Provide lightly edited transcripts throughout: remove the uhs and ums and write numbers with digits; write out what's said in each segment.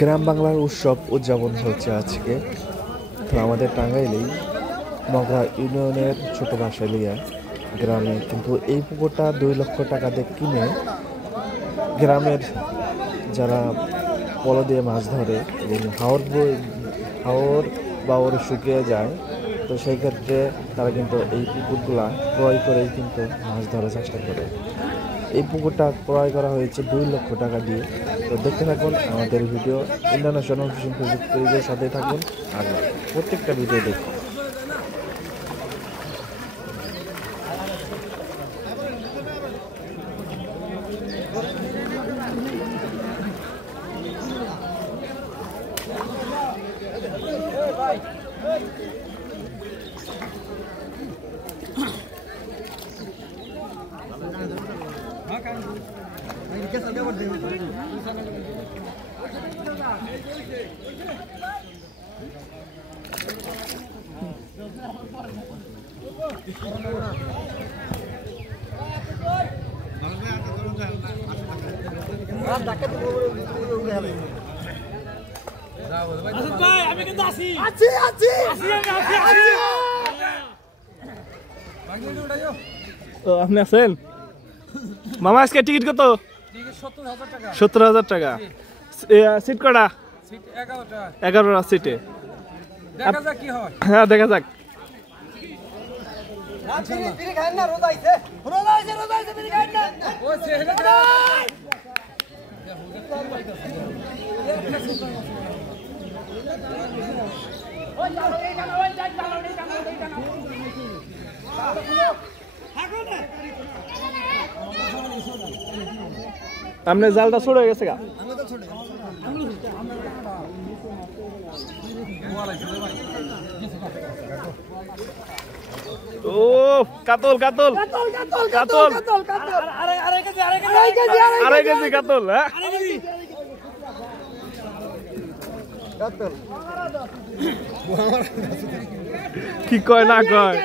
গ্রাম বাংলার উৎসব উদযাপন হচ্ছে আজকে। তো আমাদের টাঙ্গাইলেই মগরা ইউনিয়নের ছোট বাসালিয়া গ্রামে কিন্তু এই পুকুরটা 2 লক্ষ টাকা দিয়ে কিনে গ্রামের যারা পলো দিয়ে মাছ ধরে এবং হাওর বা ওর শুকিয়ে যায়, তো সেই ক্ষেত্রে তারা কিন্তু এই পুকুরগুলা ক্রয় করেই কিন্তু মাছ ধরার চেষ্টা করে। এই পুকুরটা ক্রয় করা হয়েছে 2 লক্ষ টাকা দিয়ে। তো দেখতে থাকুন আমাদের ভিডিও, ইন্টারন্যাশনাল ফিশিং পেজের সাথে থাকুন আর প্রত্যেকটা ভিডিও দেখুন। আপনি আছেন মামা? আজকে টিকিট কত? 70,000 টাকা। সিট কটা? 11টা সিটে। হ্যাঁ, দেখা যাক। আপনি জালটা ছোট হয়ে গেছে গা? ও কাতল কাতল কাতল আড়াই কেজি কাতল। হ্যাঁ, কি কয় না কয়?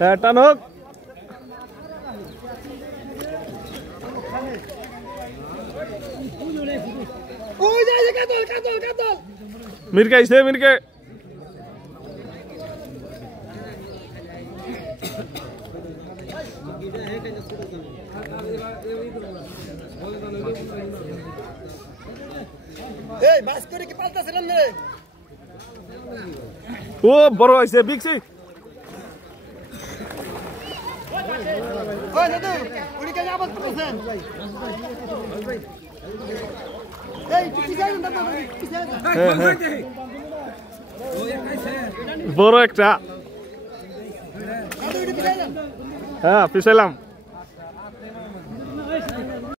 হ্যাঁ, টান হোক। মিরকাইছে মিরকে। ও বড় হয়েছে, বিগছি। বড় একটা। হ্যাঁ, পিছাইলাম।